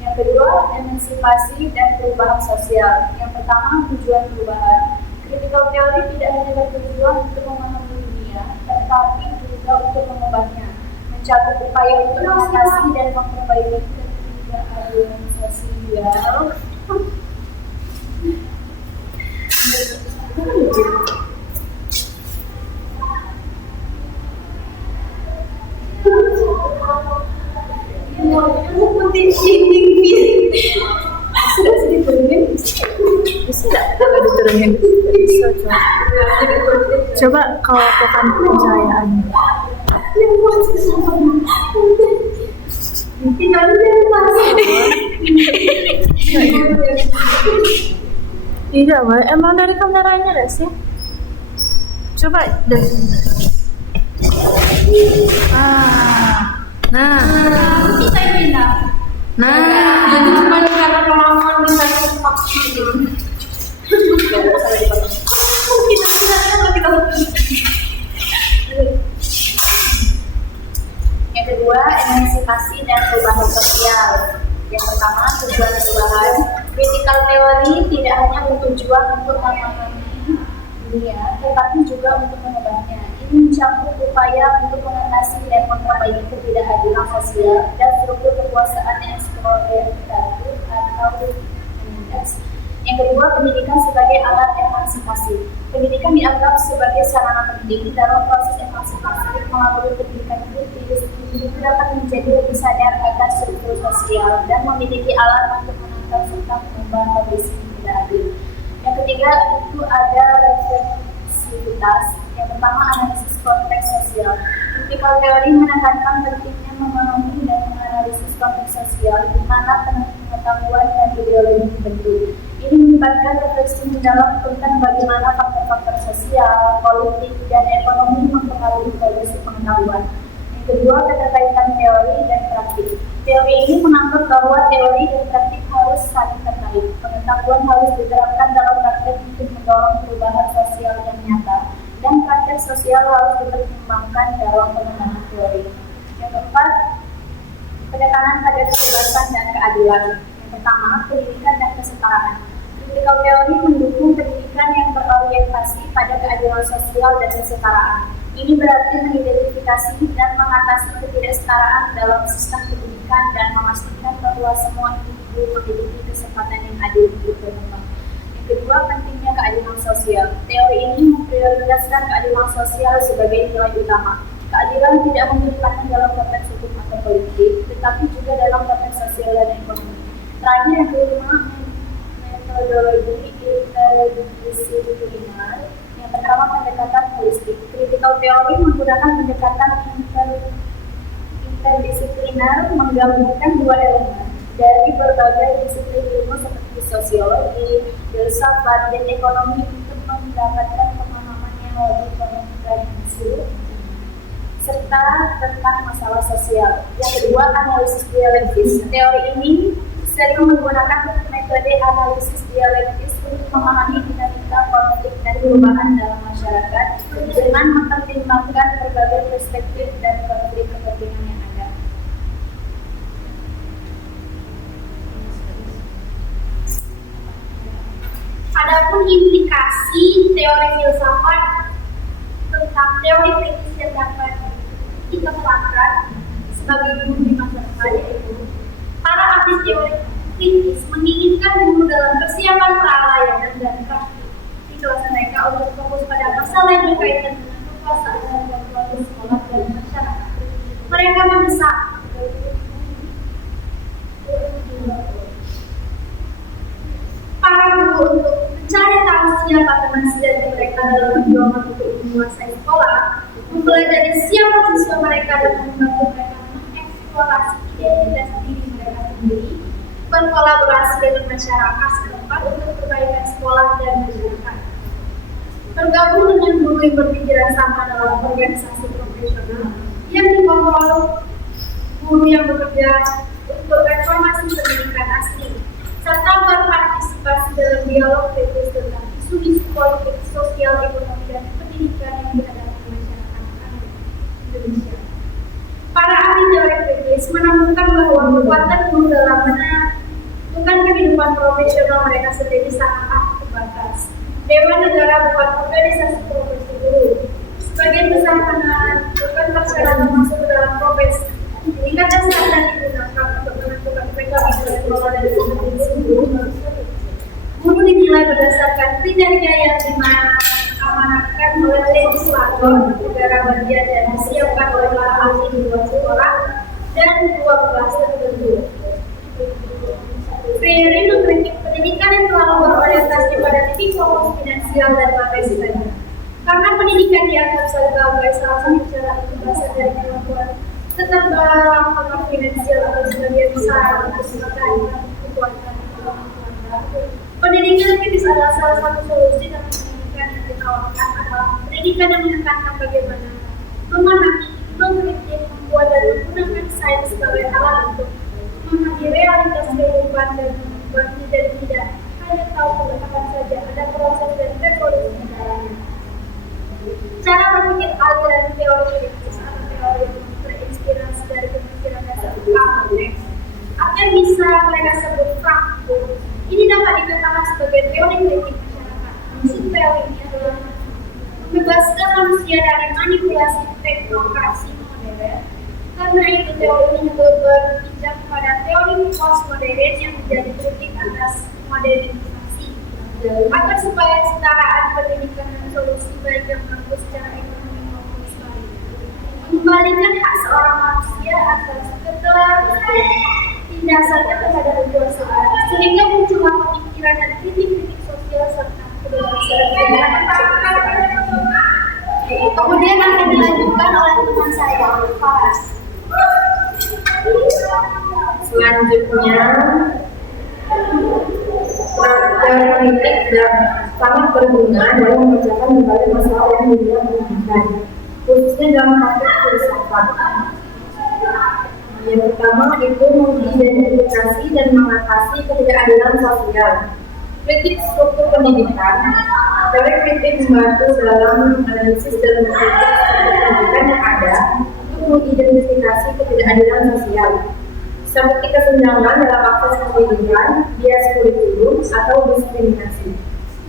Yang kedua, emansipasi dan perubahan sosial. Yang pertama, tujuan perubahan. Critical teori tidak hanya bertujuan untuk memahami dunia, tetapi juga untuk mengubahnya, mencakup upaya untuk mengatasi dan memperbaiki ketidakadilan sosial. Sudah diturunin? Bisa nggak kalau diturunin? Bisa coba kalau lakukan pencahayaannya. Tidak, emang dari kameranya ada sih? Coba deh. Bisa pindah. Jadi cuma karena pengalaman bisa cepat gitu. Yang kedua, emansipasi dan perubahan sosial. Yang pertama, tujuan perubahan. Critical teori tidak hanya bertujuan untuk memahami dunia, tetapi juga untuk mengubahnya. Ini mencakup upaya untuk mengatasi dan memperbaiki ketidakadilan sosial dan struktur kekuasaan yang eksploitatif atau menindas. Yang kedua, pendidikan sebagai alat emansipasi. Pendidikan dianggap sebagai sarana penting dalam proses emansipasi. Melalui pendidikan kritis, individu dapat menjadi lebih sadar akan struktur sosial dan memiliki alat untuk menangkap serta mengubah kondisi yang tidak adil. Yang ketiga, itu ada refleksivitas. Yang pertama, analisis konteks sosial. Critical teori menekankan pentingnya memahami dan menganalisis konteks sosial di mana pengetahuan dan ideologi dibentuk. Ini melibatkan refleksi mendalam tentang bagaimana faktor-faktor sosial, politik, dan ekonomi mempengaruhi progresi pengetahuan. Yang kedua, keterkaitan teori dan praktik. Teori ini menganggap bahwa teori dan praktik harus saling terkait. Pengetahuan harus diterapkan dalam praktik untuk mendorong perubahan sosial yang nyata, dan praktek sosial harus dipertimbangkan dalam pengembangan teori. Yang keempat, penekanan pada kebebasan dan keadilan. Yang pertama, pendidikan dan kesetaraan. Critical teori mendukung pendidikan yang berorientasi pada keadilan sosial dan kesetaraan. Ini berarti mengidentifikasi dan mengatasi ketidaksetaraan dalam sistem pendidikan dan memastikan bahwa semua individu memiliki kesempatan yang adil untuk berkembang. Yang kedua, pentingnya keadilan sosial. Teori ini memprioritaskan keadilan sosial sebagai nilai utama. Keadilan tidak hanya dipandang dalam konteks hukum atau politik, tetapi juga dalam konteks sosial dan ekonomi. Terakhir, yang kelima, metodologi interdisiplinar. Yang pertama, pendekatan holistik. Critical teori menggunakan pendekatan interdisiplinar, menggabungkan dua elemen dari berbagai disiplin ilmu seperti sosiologi, filsafat, dan ekonomi untuk mendapatkan pemahaman yang lebih komprehensif serta tentang masalah sosial. Yang kedua, analisis dialektis. Teori ini sering menggunakan metode analisis dialektis untuk memahami dinamika konflik dan perubahan dalam masyarakat dengan mempertimbangkan berbagai perspektif dan konflik kepentingan yang ada. Adapun implikasi teori filsafat tentang teori kritis yang dapat kita terapkan sebagai guru di masa depan, yaitu para ahli teori kritis menginginkan guru dalam persiapan peralayanan dan praktik di kelas mereka untuk fokus pada masalah yang berkaitan dengan kekuasaan dan kualitas sekolah dan masyarakat. Mereka mendesak para guru untuk mencari tahu siapa teman sejati mereka dalam perjuangan untuk menguasai sekolah, mempelajari siapa siswa mereka dan membantu mereka mengeksplorasi identitas diri mereka sendiri, berkolaborasi dengan masyarakat setempat untuk perbaikan sekolah dan masyarakat. Bergabung dengan guru yang berpikiran sama dalam organisasi profesional yang dikontrol guru yang bekerja untuk reformasi pendidikan asli, serta berpartisipasi dalam dialog kritis tentang isu-isu politik, sosial, ekonomi, dan pendidikan yang dihadapi masyarakat Indonesia. Para ahli teori kritis menemukan bahwa kekuatan guru dalam menentukan kehidupan profesional mereka sendiri sangat terbatas. Dewan Negara bukan organisasi profesi guru. Sebagian besar menentukan persyaratan masuk ke dalam profesi. Tingkat dasar dan digunakan untuk menentukan mekanisme sekolah dan kompetensi guru. Guru dinilai berdasarkan kriteria yang diamanatkan oleh legislator negara bagian dan disiapkan oleh para ahli di luar sekolah dan 12 tertentu. Ferry mengkritik pendidikan yang terlalu berorientasi pada titik fokus finansial dan materi saja. Karena pendidikan dianggap sebagai salah satu cara inkubasi dari kemampuan tetap melakukan finansial atau sebagian besar untuk mengembangkan kekuatan ekonomi keluarga. Pendidikan kritis adalah salah satu solusi dalam pendidikan yang ditawarkan adalah pendidikan yang menekankan bagaimana memahami, mengkritik, membuat dan menggunakan sains sebagai alat untuk memahami realitas kehidupan dan membuat tidak hanya tahu pengetahuan saja, ada proses dan revolusi di dalamnya. Cara berpikir aliran teori kritis atau teori yang terinspirasi dari pemikiran dasar konteks atau bisa mereka sebut praktik. Ini dapat dikatakan sebagai teori kritik masyarakat. Prinsip teori ini adalah membebaskan manusia dari manipulasi teknokrasi modern. Karena itu teori ini berpijak pada teori postmodern yang menjadi kritik atas modernisasi. Agar supaya kesetaraan pendidikan dan solusi baik yang berlaku secara ekonomi maupun sosial. Mengembalikan hak seorang manusia atas keterlibatan didasarkan kepada kekuasaan, sehingga muncullah pemikiran dan kritik-kritik sosial serta kebebasan. Kemudian akan dilanjutkan oleh teman saya, Faras. Selanjutnya, teori kritik sangat berguna dalam memecahkan berbagai masalah yang dunia pendidikan, khususnya dalam konteks filsafat. Yang pertama itu mengidentifikasi dan mengatasi ketidakadilan sosial. Kritik struktur pendidikan. Teori kritik membantu dalam analisis dan mengkritik struktur pendidikan yang ada untuk mengidentifikasi ketidakadilan sosial, seperti kesenjangan dalam akses pendidikan, bias kurikulum, atau diskriminasi.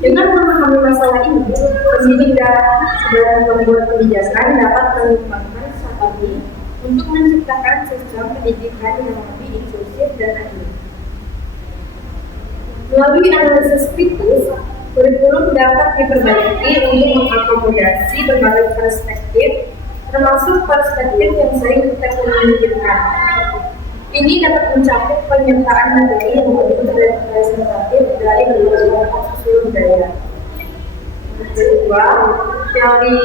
Dengan memahami masalah ini, pendidik dan sebagian pembuat kebijakan dapat mengembangkan strategi untuk menciptakan sistem pendidikan yang lebih inklusif dan adil. Melalui analisis kritis, kurikulum dapat diperbaiki untuk mengakomodasi berbagai perspektif, termasuk perspektif yang sering terpinggirkan. Ini dapat mencakup penyertaan materi yang lebih representatif dari berbagai sosial budaya. Kedua, teori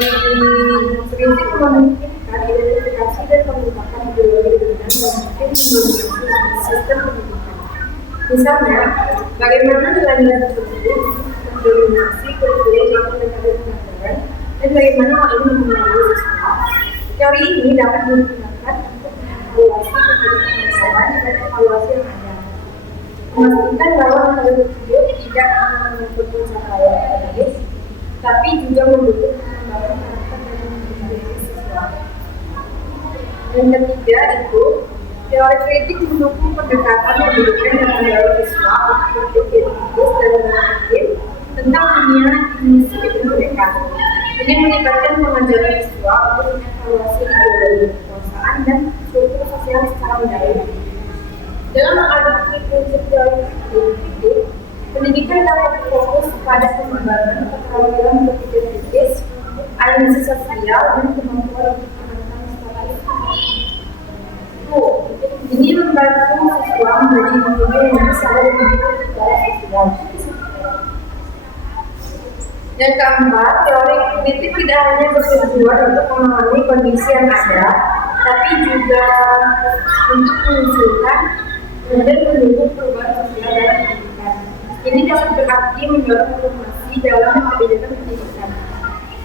kritik memungkinkan identifikasi dan pengungkapan ideologi dengan mungkin mendominasi sistem pendidikan. Misalnya, bagaimana nilai-nilai tersebut mendominasi kurikulum yang mendekati pembelajaran dan bagaimana hal ini mempengaruhi siswa. Teori ini dapat digunakan untuk mengevaluasi masalah dan evaluasi yang ada. Memastikan bahwa hal tersebut tidak menuntut pencapaian akademis, tapi juga mendukung pengembangan karakter dan menjadi siswa. Yang ketiga itu, teori kritik mendukung pendekatan pendidikan yang mendorong siswa untuk berpikir kritis dan berpikir tentang dunia inisiatif mereka. Ini melibatkan pengajaran siswa untuk mengevaluasi ideologi kekuasaan dan struktur sosial secara mendalam. Dalam mengadopsi prinsip teori kritik, pendidikan dapat fokus pada pengembangan keterampilan berpikir kritis, analisis sosial, dan kemampuan untuk menentukan strategi. Ini membantu siswa menjadi individu yang bisa berpikir secara sosial. Yang keempat, teori kritik tidak hanya bertujuan untuk memahami kondisi yang ada, tapi juga untuk menunjukkan dan mendukung perubahan sosial dalam pendidikan. Ini dapat berarti mendorong inovasi dalam kebijakan pendidikan,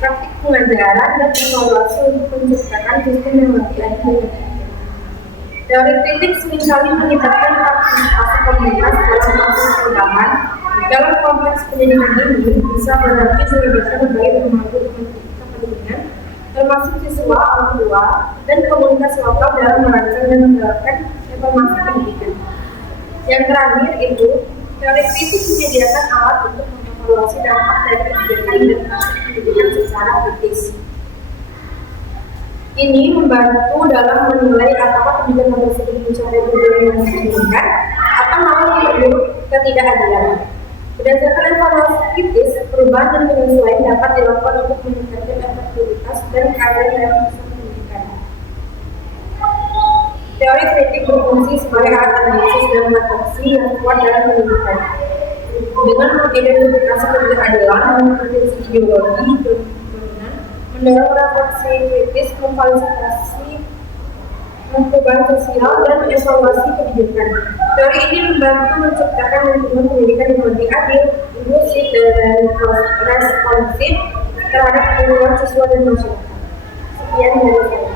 praktik pengajaran dan evaluasi untuk menciptakan sistem yang lebih adil dan efektif. Teori kritik seringkali melibatkan partisipasi komunitas dalam proses perubahan. Dalam konteks pendidikan ini bisa berarti melibatkan berbagai pemangku kepentingan, termasuk siswa, orang tua, dan komunitas lokal dalam merancang dan menerapkan reformasi pendidikan. Yang terakhir itu, teori kritik menyediakan alat untuk mengevaluasi dampak dari kebijakan dan praktik pendidikan secara kritis. Ini membantu dalam menilai apakah kebijakan tersebut mencapai tujuan yang diinginkan atau malah memperburuk ketidakadilan. Berdasarkan evaluasi kritis, perubahan dan penyesuaian dapat dilakukan untuk meningkatkan efektivitas dan keadilan dalam sistem pendidikan. Teori kritik berfungsi sebagai alat analisis dan refleksi yang kuat dalam pendidikan. Dengan mengidentifikasi ketidakadilan dan mengkritisi ideologi dominan, mendorong refleksi kritis, memfasilitasi perubahan sosial dan evaluasi kebijakan. Teori ini membantu menciptakan lingkungan pendidikan yang lebih adil, inklusif, dan responsif terhadap kebutuhan siswa dan masyarakat. Sekian dari saya.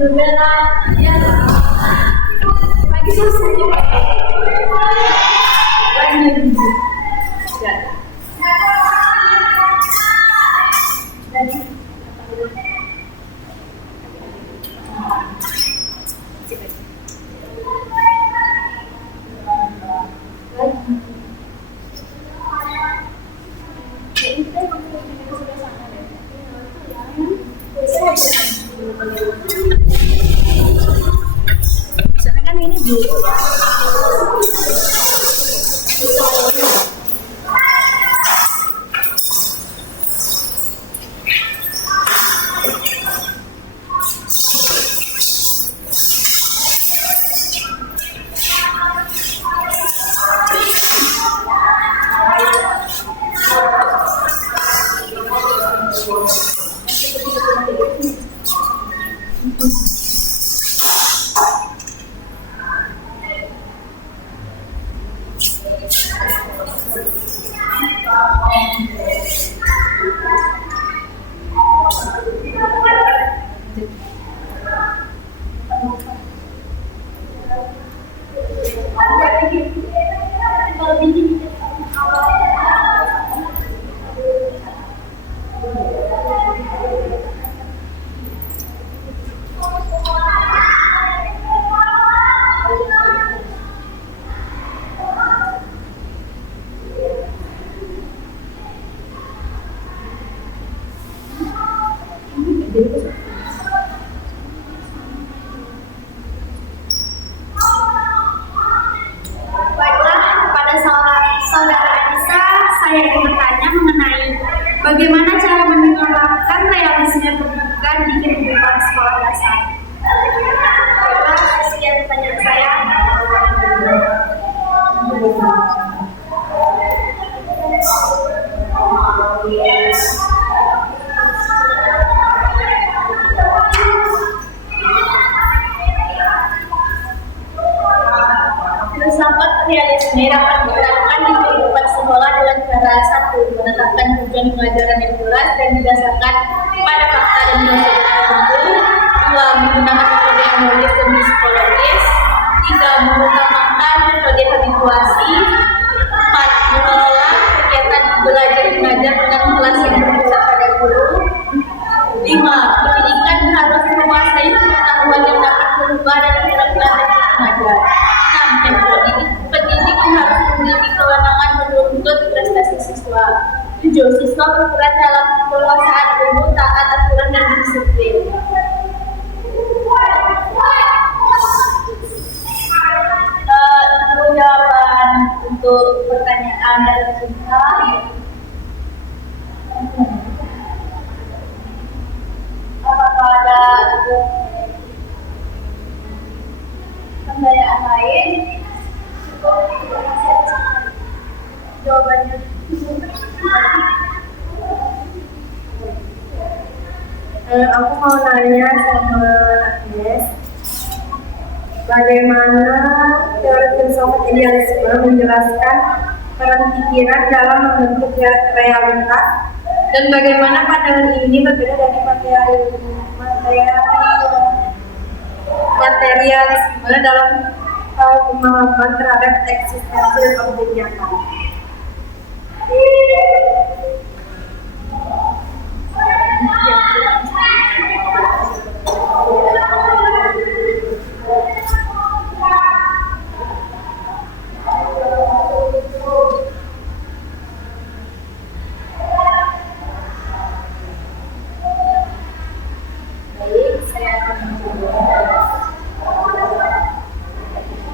Beneran, iya lah. Lagi susah ya. Lagi. Ya. Jadi. Soalnya kan ini dulu ya. Baiklah, kepada saudara Anissa, saya ingin bertanya mengenai bagaimana cara menerapkan realisme pendidikan di kehidupan sekolah dasar. Baiklah, sekian pertanyaan saya. Filsafat realisme dapat diterapkan di kehidupan sekolah dengan cara satu, menetapkan tujuan pengajaran yang jelas dan didasarkan pada fakta dan proses tertentu. Dua, menggunakan metode analisis dan psikologis. Tiga, mengutamakan metode habituasi. Empat, mengelola kegiatan belajar mengajar dengan kelas yang berpusat pada guru. Lima, pendidikan harus menguasai pengetahuan yang dapat berubah dan keterampilan teknik mengajar. Pendidik harus memiliki kewenangan menuntut prestasi siswa. 7. Siswa berperan dalam penguasaan ilmu, taat aturan dan disiplin. Itu jawaban untuk pertanyaan dari kita. Apakah ada pertanyaan lain? Jawabannya Aku mau nanya sama Nes, bagaimana teori filsafat idealisme menjelaskan peran pikiran dalam membentuk realitas dan bagaimana pandangan ini berbeda dari materialisme dalam pemahaman terhadap eksistensi dan objek nyata. baik, saya akan mencoba.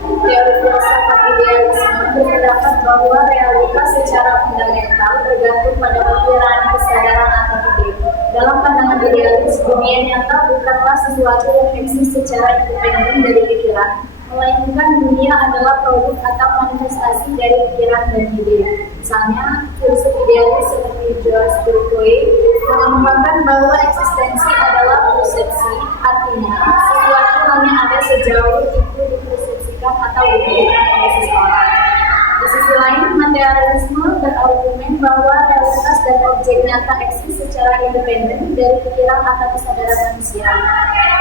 Teori filsafat idealisme berpendapat bahwa realitas secara fundamental tergantung pada pikiran, kesadaran, atau ide. Dalam pandangan idealis, dunia nyata bukanlah sesuatu yang eksis secara independen dari pikiran, melainkan dunia adalah produk atau manifestasi dari pikiran dan ide. Misalnya, filsuf idealis seperti George Berkeley mengembangkan bahwa eksistensi adalah persepsi, artinya sesuatu hanya ada sejauh itu dipersepsikan atau dipikirkan oleh seseorang. Di sisi lain, materialisme berargumen bahwa realitas dan objek nyata eksis secara independen dari pikiran atau kesadaran manusia.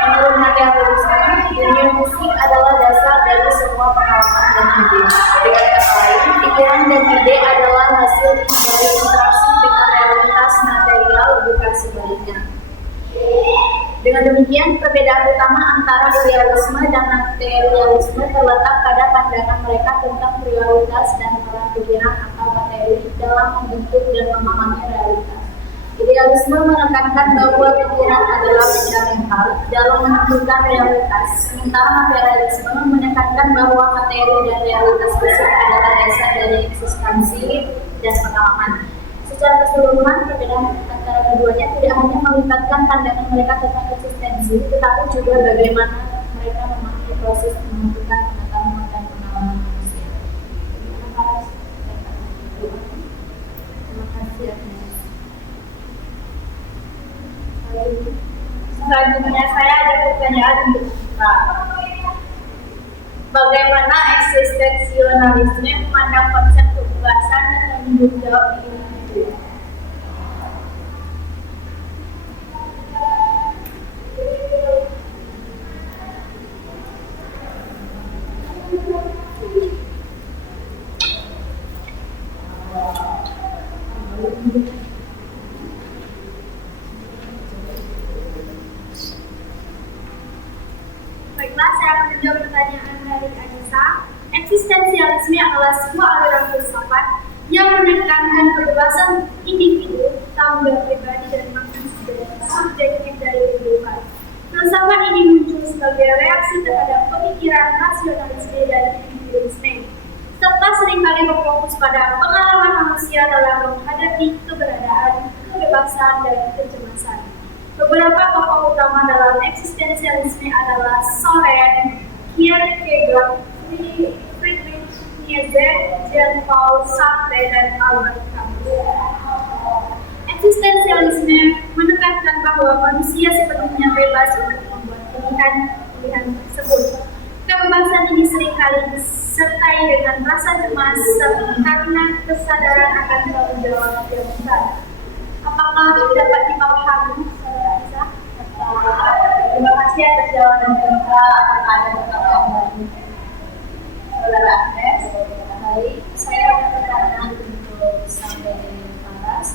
Menurut materialisme, dunia fisik adalah dasar dari semua pengalaman dan ide. Dengan kata lain, pikiran dan ide adalah hasil dari interaksi dengan realitas material, bukan sebaliknya. Dengan demikian, perbedaan utama antara idealisme dan materialisme terletak pada pandangan mereka tentang realitas dan peran pikiran atau materi dalam membentuk dan memahami realitas. Idealisme menekankan bahwa pikiran adalah fundamental dalam menentukan realitas, sementara materialisme menekankan bahwa materi dan realitas fisik adalah dasar dari eksistensi dan pengalaman. Secara keseluruhan, perbedaan antara keduanya tidak hanya melibatkan pandangan mereka tentang eksistensi, tetapi juga bagaimana mereka memahami proses pembentukan pengetahuan dan pengalaman manusia. Terima kasih Agnes. Selanjutnya saya ada pertanyaan untuk kita. Bagaimana eksistensialisme memandang konsep kebebasan dan tanggung jawab individu? Baiklah, saya akan menjawab pertanyaan dari Anissa. Eksistensialisme adalah sebuah aliran filsafat yang menekankan kebebasan individu, tanggung jawab pribadi dan makna subjektif dari kehidupan. Filsafat ini muncul sebagai reaksi terhadap pemikiran rasionalisme dan individualisme, serta seringkali berfokus pada pengalaman manusia dalam menghadapi keberadaan, kebebasan, dan kecemasan. Beberapa tokoh utama dalam eksistensialisme adalah Soren Kierkegaard, Friedrich Nietzsche, Jean-Paul Sartre, dan Albert Camus. Eksistensialisme menekankan bahwa manusia sepenuhnya bebas untuk membuat pilihan tersebut. Kebebasan ini seringkali disertai dengan rasa cemas karena kesadaran akan tanggung jawab yang besar. Apakah dapat dipahami? Terima kasih atas jawaban kita. Apakah ada pertanyaan dari Saudara Agnes? Baik, saya ada pertanyaan untuk Saudara Paras.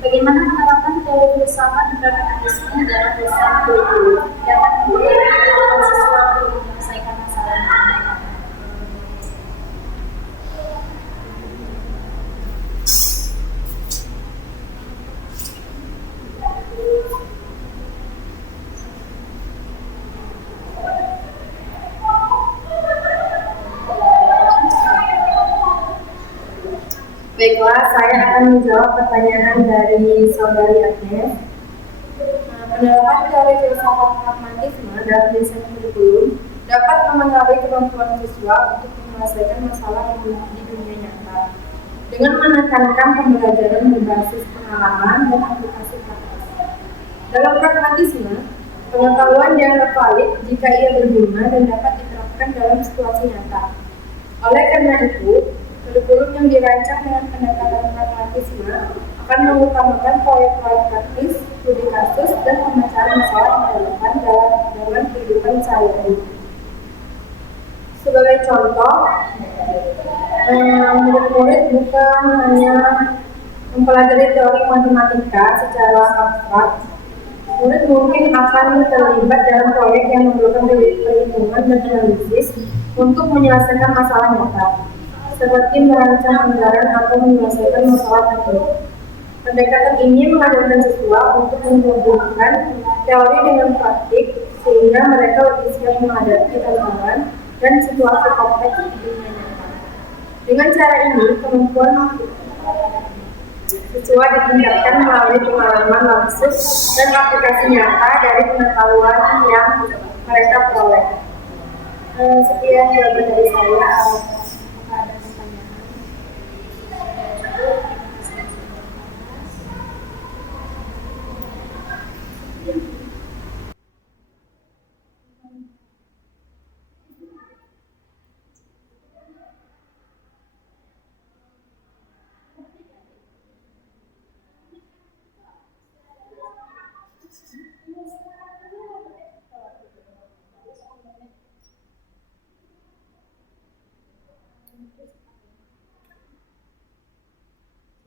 Bagaimana menerapkan teori filsafat pragmatisme dalam desain kurikulum dapat melakukan sesuatu untuk menyelesaikan masalah yang ada? Baiklah, saya akan menjawab pertanyaan dari Saudari Agnes. Penerapan teori filsafat pragmatisme dalam desain kurikulum dapat memengaruhi kemampuan siswa untuk menyelesaikan masalah di dunia nyata dengan menekankan pembelajaran berbasis pengalaman dan aplikasi praktis. Dalam pragmatisme, pengetahuan dianggap valid jika ia berguna dan dapat diterapkan dalam situasi nyata. Oleh karena itu, kurikulum yang dirancang dengan pendekatan pragmatisme akan mengutamakan proyek-proyek praktis, studi kasus, dan pemecahan masalah yang relevan dalam kehidupan sehari-hari. Sebagai contoh, murid-murid bukan hanya mempelajari teori matematika secara abstrak. Murid mungkin akan terlibat dalam proyek yang memerlukan perhitungan dan analisis untuk menyelesaikan masalah nyata, seperti merancang anggaran atau menyelesaikan masalah tertentu. Pendekatan ini mengajarkan siswa untuk menghubungkan teori dengan praktik sehingga mereka lebih siap menghadapi tantangan dan situasi kompleks di dunia nyata. Dengan cara ini, kemampuan siswa ditingkatkan melalui pengalaman langsung dan aplikasi nyata dari pengetahuan yang mereka peroleh. Sekian jawaban dari saya. Ada pertanyaan?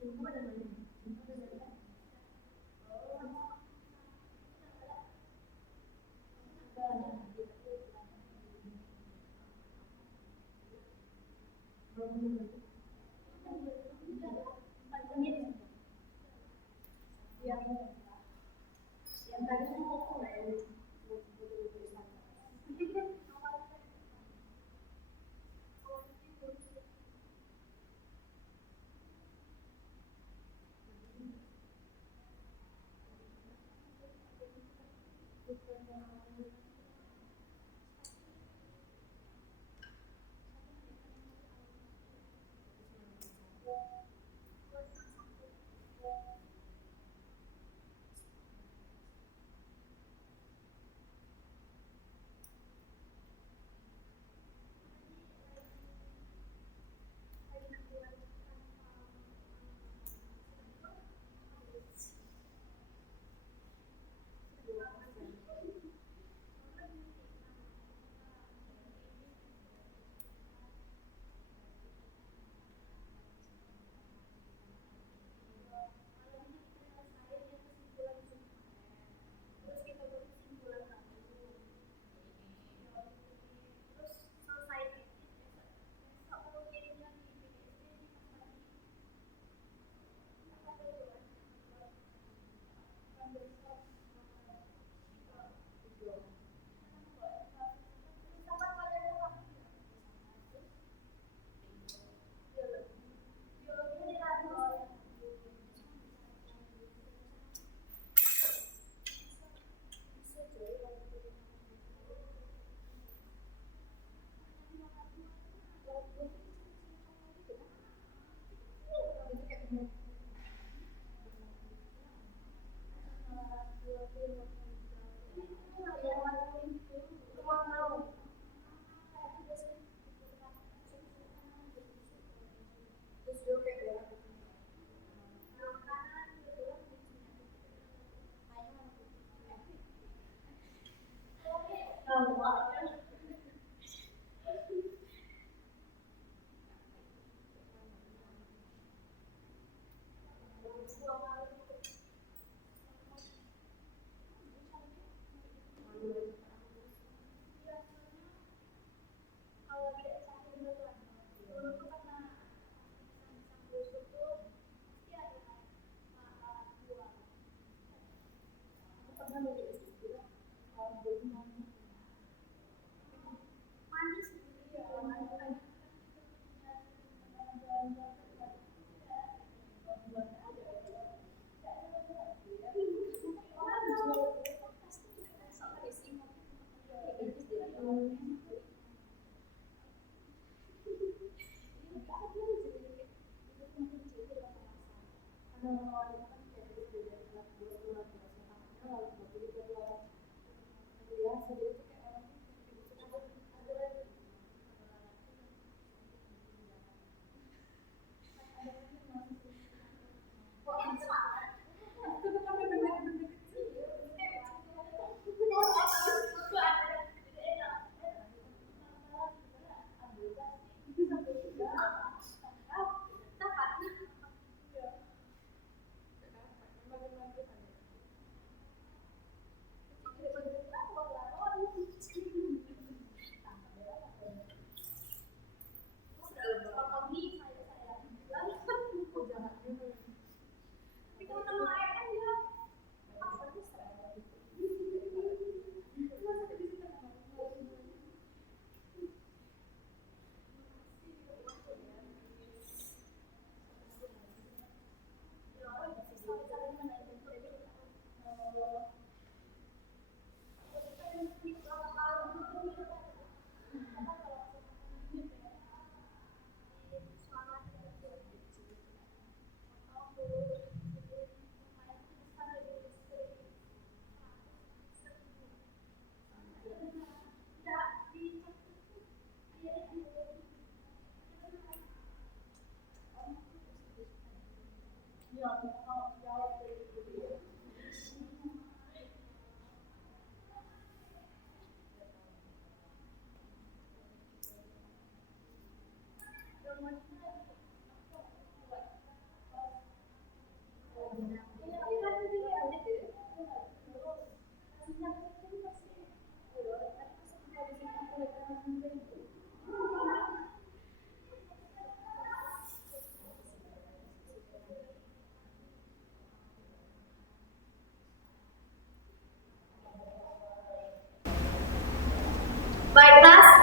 Jumpa dan lain. Yang tadi saya ngomong lah ya, Terus kita buat kesimpulan lagi. Terus selesai besok mau kirim lagi PPSD di lagi. Apa itu kan besok sama pada orang biologi di kantor. itu kayak terus dia kayak darah gitu. Kalau tidak sakit beneran, dulu tuh karena busuk tuh pasti ada dua. Aku pernah baca itu juga belum Manis gitu ya,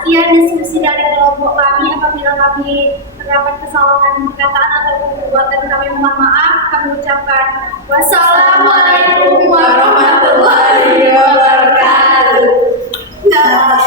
Sekian diskusi dari kelompok kami. Apabila kami terdapat kesalahan perkataan atau perbuatan kami, mohon maaf. Kami ucapkan wassalamualaikum warahmatullahi wabarakatuh. Selamat